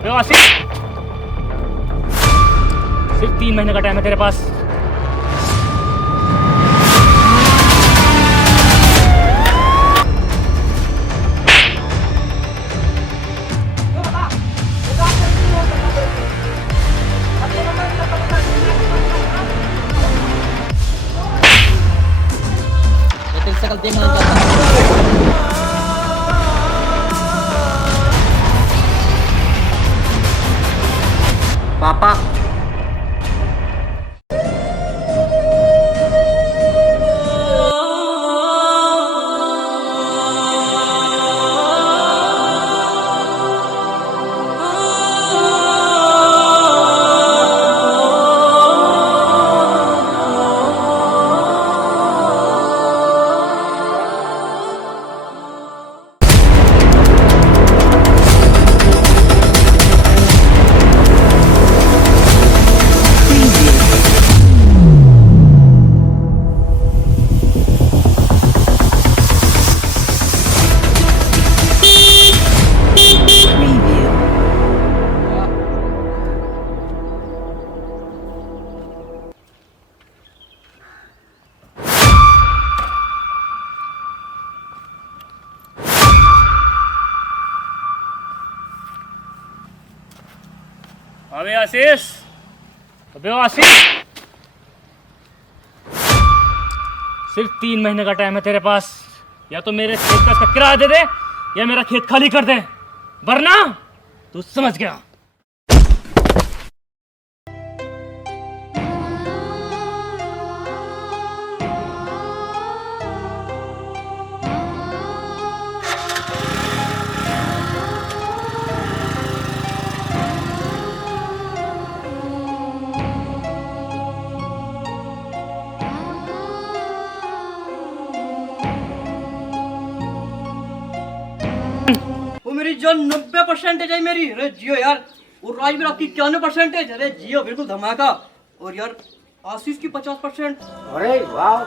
तो आसिफ, सिर्फ 3 महीने का टाइम है तेरे पास। शकल देखना नहीं चाहता। पापा अबे आशीष, अबे आशीष, सिर्फ 3 महीने का टाइम है तेरे पास। या तो मेरे खेत का इसका किराया दे दे या मेरा खेत खाली कर दे, वरना तू समझ गया। वो मेरी जो 90% है मेरी। अरे जियो यार। और राज मेरा 91%। अरे जियो बिल्कुल धमाका। और यार आशीष की 50%। अरे वाह,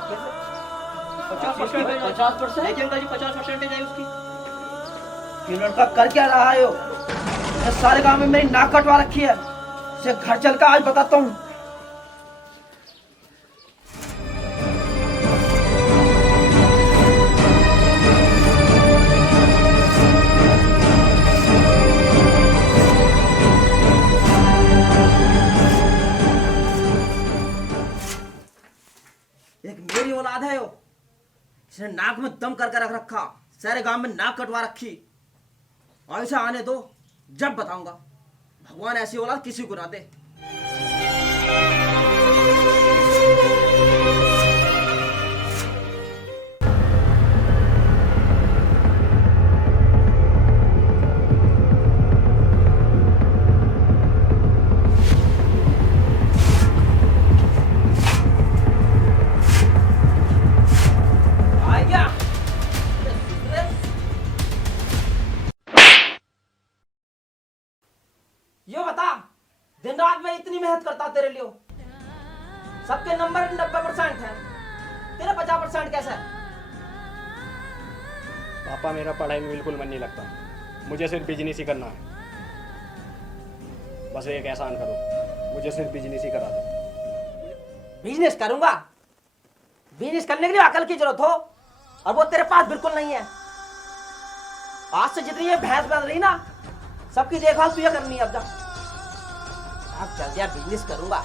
50%। 50%। लेकिन जी 50% है उसकी। ये लड़का कर क्या रहा है? ये सारे गांव में मेरी नाक कटवा रखी है। इसे घर चल कर आज बताता हूँ। एक मेरी औलाद है, इसने नाक में दम करके रख रखा, सारे गांव में नाक कटवा रखी। ऐसा आने दो, जब बताऊंगा। भगवान ऐसी औलाद किसी को ना दे। यो बता, दिन रात मैं इतनी मेहनत करता तेरे लिए, सबके नंबर 90% है, तेरा 50% कैसा है? पापा मेरा पढ़ाई में बिल्कुल मन नहीं लगता, मुझे सिर्फ बिजनेस ही करना है। बस एक एहसान करो, मुझे सिर्फ बिजनेस ही करा दो। बिजनेस करूंगा? बिजनेस करने के लिए अकल की जरूरत हो, और वो तेरे पास बिल्कुल नहीं है। आज से जितनी ये भैंस बन रही ना, सबकी देखभाल तुझे करनी है। अब जा, अब चल दिया, बिजनेस करूंगा।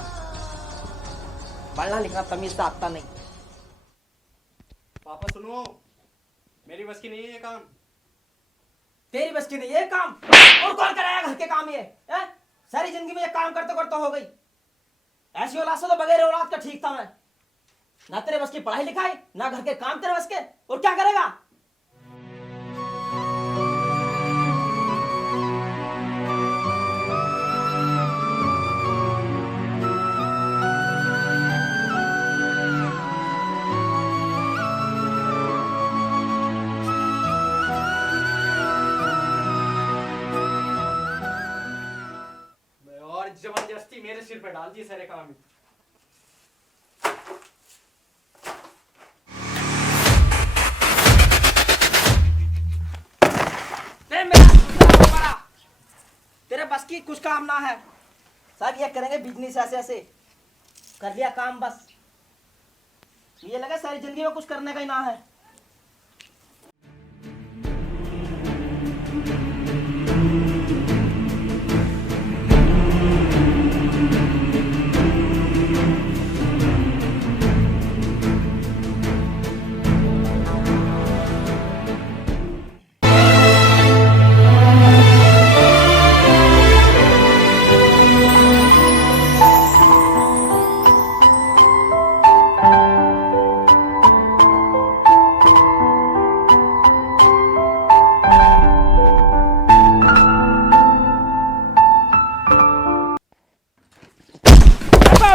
पढ़ना लिखना तमीज से आता नहीं। पापा सुनो, मेरी बस की नहीं है ये काम। तेरी बस की नहीं ये काम? और कौन कराया घर के काम? ये है? सारी जिंदगी में ये काम करते करते हो गई। ऐसी औलाद से तो बगैर औलाद का ठीक था मैं। ना तेरे बस की पढ़ाई लिखाई, ना घर के काम तेरे बस के, और क्या करेगा? और जबरदस्ती मेरे सिर पे डाल दी सारे काम। बस की कुछ काम ना है। सब ये करेंगे बिजनेस ऐसे ऐसे कर लिया काम बस। ये लगा सारी जिंदगी में कुछ करने का ही ना है।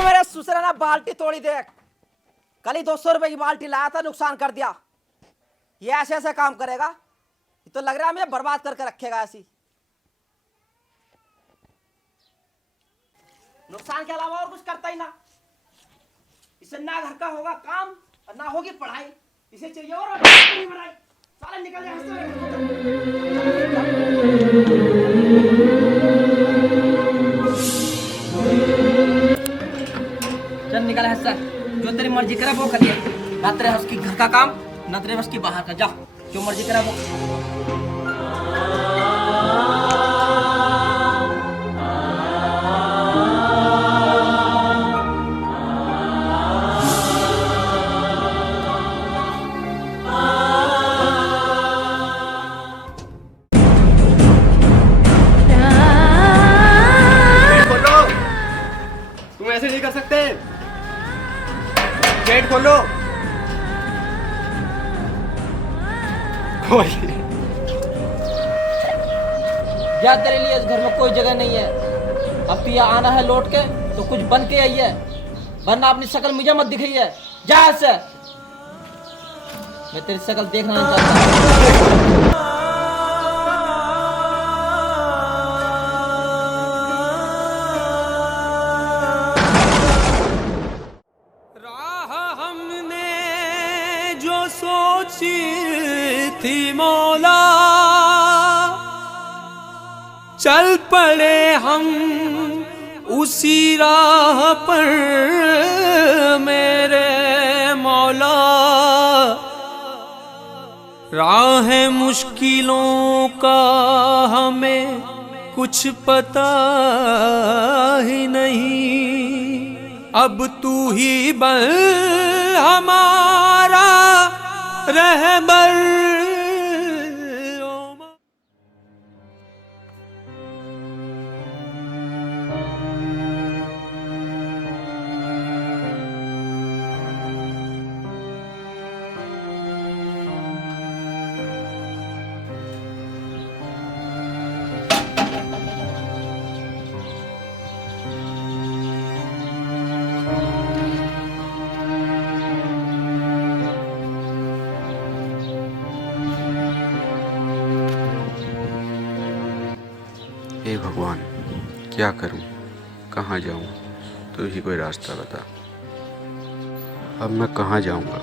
मेरे ससुर ने बाल्टी तोड़ी देख। कल ही 200 रुपए की बाल्टी लाया था, नुकसान कर दिया। ये ऐसे ऐसे काम करेगा, ये तो लग रहा है मुझे बर्बाद करके रखेगा। ऐसी नुकसान के अलावा और कुछ करता ही ना। इसे ना घर का होगा काम और ना होगी पढ़ाई। इसे चाहिए और नहीं पढ़ाई। साले निकल जाए चल निकल है सर। जो तेरी मर्जी करे वो करिए। ना तेरे बस की घर का काम, ना तेरे बस की बाहर का। जा जो मर्जी करे वो। खोलो, तुम ऐसे नहीं कर सकते। गेट खोलो। या तेरे लिए इस घर में कोई जगह नहीं है। अब तो यहाँ आना है लौट के तो कुछ बन के आई है, वरना अपनी शक्ल मुझे मत दिखाई है। जा से, मैं तेरी शक्ल देखना नहीं चाहता। हमने जो सोची थी मौला, चल पड़े हम उसी राह पर मेरे मौला। राह मुश्किलों का हमें कुछ पता ही नहीं। अब तू ही बन हमारा रहबर। हे भगवान, क्या करूं, कहाँ जाऊं, तू ही कोई रास्ता बता। अब मैं कहाँ जाऊंगा?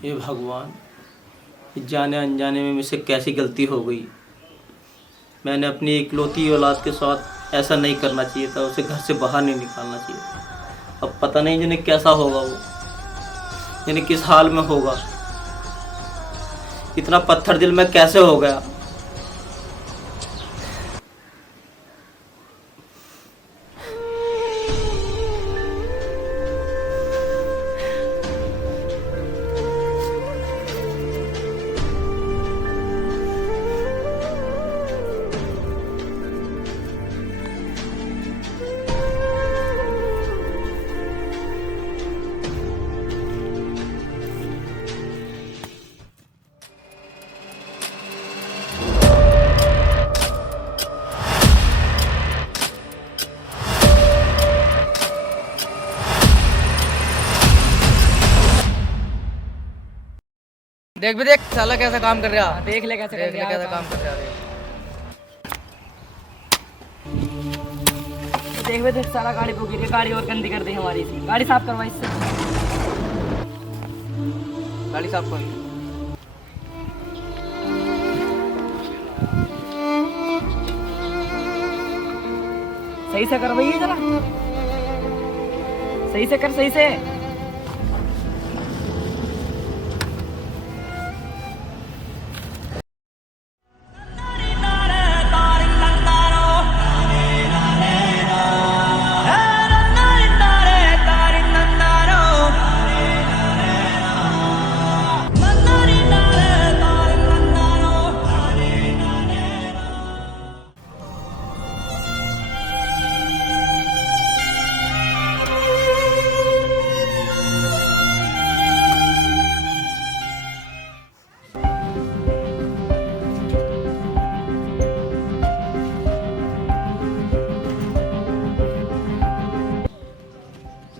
हे भगवान, जाने अनजाने में मुझसे कैसी गलती हो गई। मैंने अपनी इकलौती औलाद के साथ ऐसा नहीं करना चाहिए था, उसे घर से बाहर नहीं निकालना चाहिए था। अब पता नहीं जिन्हें कैसा होगा, वो जिन्हें किस हाल में होगा, इतना पत्थर दिल में कैसे हो गया। देख भी देख साला कैसा काम कर रहा, देख ले कैसे कैसा काम कर रहा है। देख भी देख साला गाड़ी को गिरी, गाड़ी और गंदी कर दी हमारी थी। गाड़ी साफ करवा इससे, गाड़ी साफ कर। सही से करवाइए जरा, सही से कर, सही से।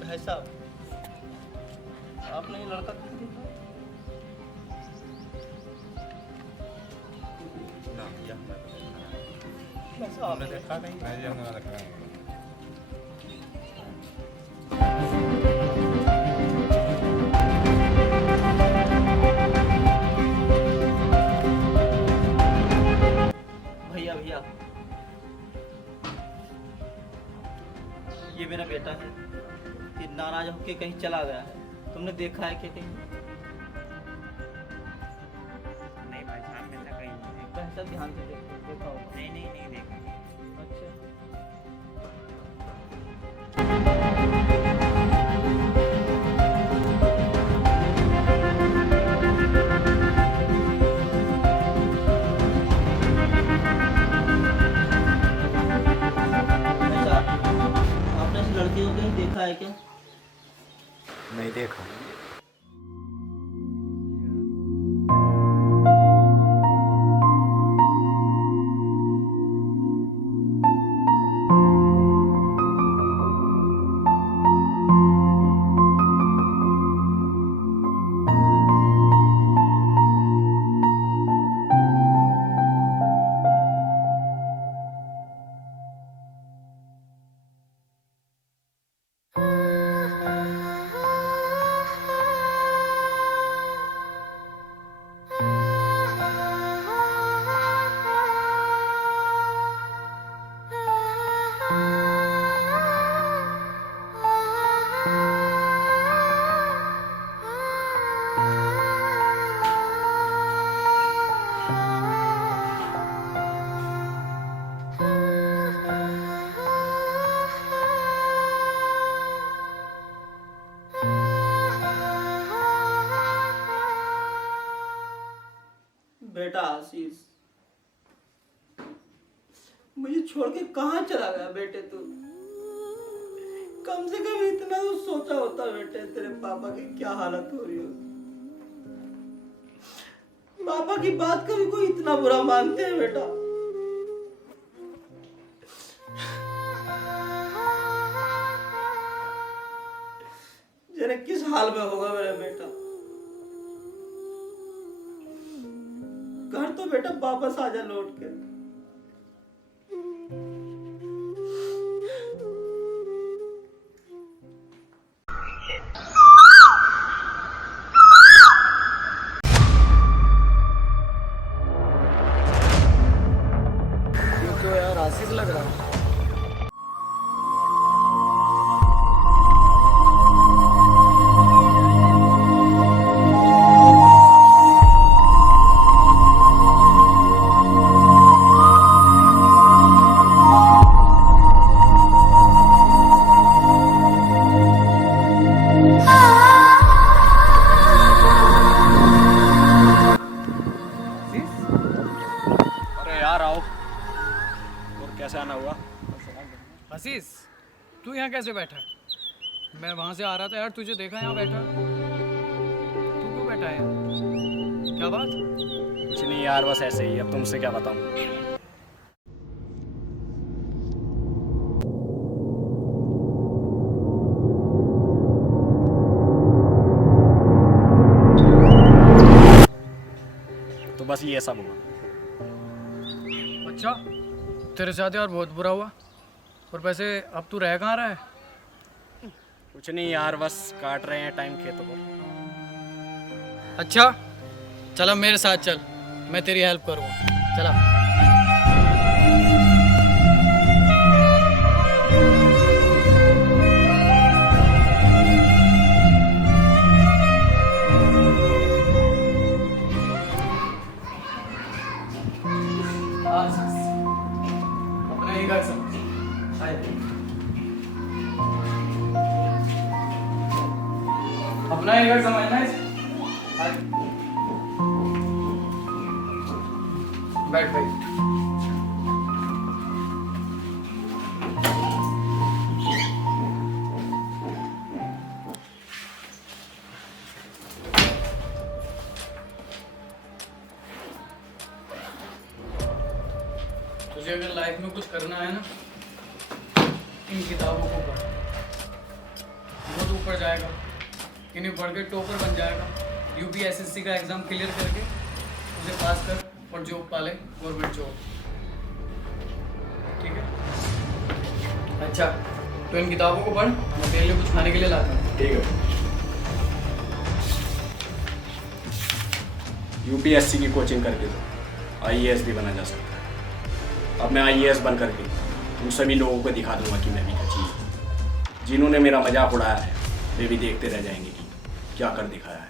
भाई साहब, आपने ये लड़का क्यों देखा? आपने देखा नहीं? भैया भैया, ये मेरा बेटा है, ये नाराज होके कहीं चला गया है। तुमने देखा है क्या कहीं? नहीं भाई साहब, मैंने कहीं नहीं देखा। ऐसा ध्यान से देखा होगा। नहीं नहीं नहीं देखा। अच्छा, आपने इस लड़के को कहीं देखा है क्या? नहीं देखा। बेटा आशीष, मुझे छोड़ के कहाँ चला गया बेटे तू? कम से कम इतना तो सोचा होता बेटे, तेरे पापा की क्या हालत हो रही हो। पापा की बात कभी कोई इतना बुरा मानते हैं बेटा? जरा किस हाल में होगा मेरा बेटा? घर तो बेटा वापस आजा लौट के। ये तो यार आसिफ लग रहा है। आशीष, तू यहाँ कैसे बैठा है? मैं वहाँ से आ रहा था यार, तुझे देखा यहाँ बैठा। तू क्यों बैठा है यहाँ? क्या बात? कुछ नहीं यार, बस ऐसे ही। अब तुमसे क्या बताऊं। तो बस ये सब हुआ। अच्छा, तेरे साथ यार बहुत बुरा हुआ। और वैसे अब तू रह कहाँ रहा है? कुछ नहीं यार, बस काट रहे हैं टाइम खेतों पर। अच्छा, चल अब मेरे साथ चल, मैं तेरी हेल्प करूँगा। चला। अपना ही घर समझ। अपना ही घर समझना है। बैठ भाई। तुझे अगर लाइफ में कुछ करना है ना, इन किताबों को पढ़। बहुत ऊपर जाएगा, इन्हें पढ़ के टॉपर बन जाएगा। यूपीएसएससी का एग्जाम क्लियर करके उसे पास कर और जॉब पाले, गवर्नमेंट जॉब। ठीक है? अच्छा, तो इन किताबों को पढ़, मैं तेरे लिए कुछ खाने के लिए लाता हूँ। ठीक है। यूपीएससी की कोचिंग करके तो आईएएस भी बना जा सकता है। अब मैं आईएएस बन करके उन सभी लोगों को दिखा दूंगा कि मैं भी अच्छी हूँ। जिन्होंने मेरा मजाक उड़ाया है वे भी देखते रह जाएंगे कि क्या कर दिखाया है।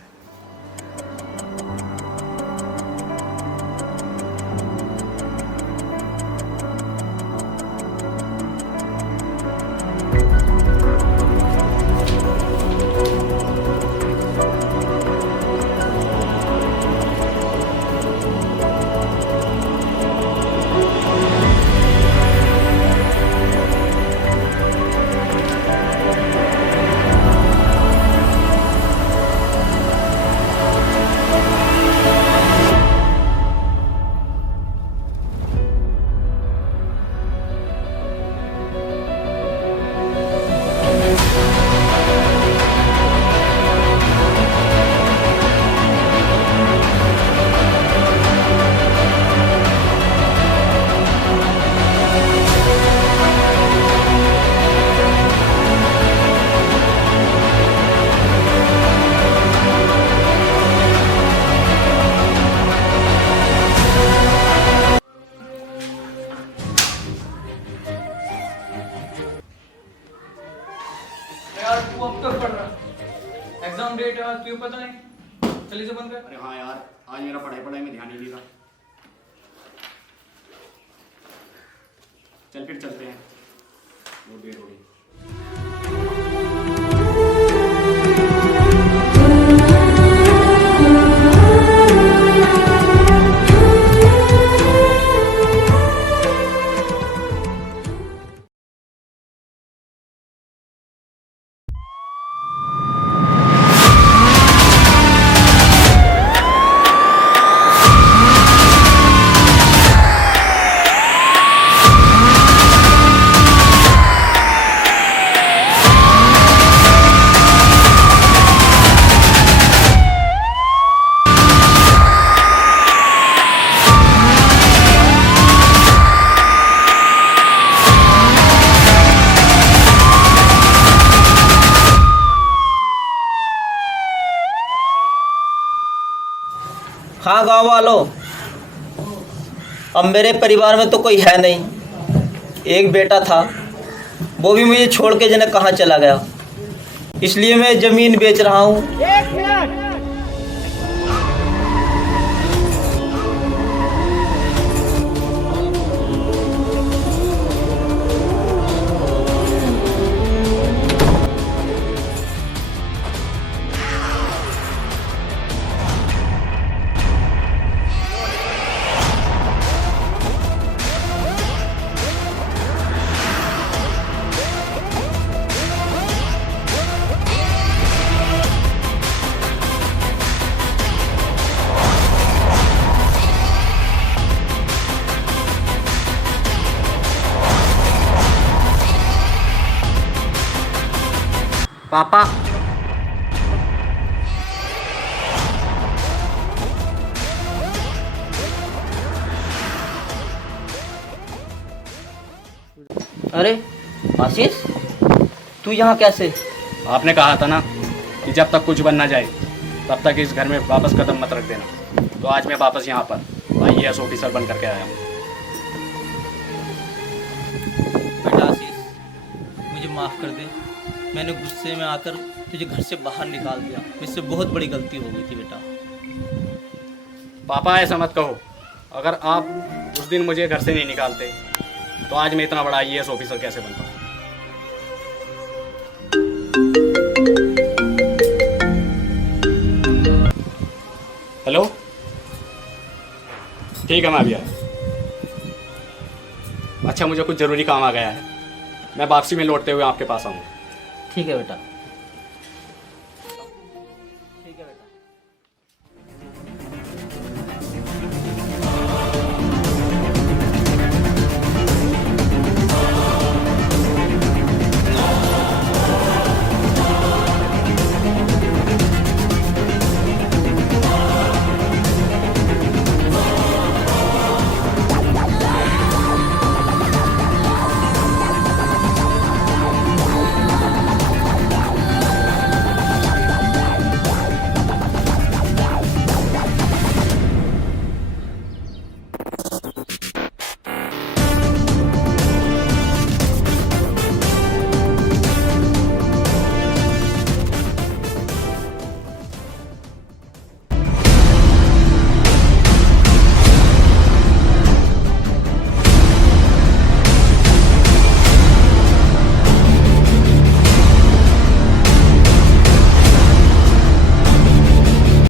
यार तू अब तक पढ़ रहा, एग्जाम डेट है, तुझे पता नहीं? चल इसे बंद कर। अरे हाँ यार, आज मेरा पढ़ाई में ध्यान ही नहीं था। चल फिर चलते हैं, बहुत देर हो गई। हाँ गाँव वालों, अब मेरे परिवार में तो कोई है नहीं। एक बेटा था, वो भी मुझे छोड़ के जाने कहाँ चला गया, इसलिए मैं ज़मीन बेच रहा हूँ। पापा। अरे आशीष, तू यहाँ कैसे? आपने कहा था ना कि जब तक कुछ बन ना जाए तब तक इस घर में वापस कदम मत रख देना, तो आज मैं वापस यहाँ पर IAS ऑफिसर बन करके आया हूँ। बेटा आशीष, मुझे माफ़ कर दे। मैंने गुस्से में आकर तुझे घर से बाहर निकाल दिया। मुझसे बहुत बड़ी गलती हो गई थी बेटा। पापा ऐसा मत कहो, अगर आप उस दिन मुझे घर से नहीं निकालते तो आज मैं इतना बड़ा IAS ऑफिसर कैसे बन पाता। हेलो, ठीक है मैं अभी आया। अच्छा, मुझे कुछ ज़रूरी काम आ गया है, मैं वापसी में लौटते हुए आपके पास आऊँगा। ठीक है बेटा।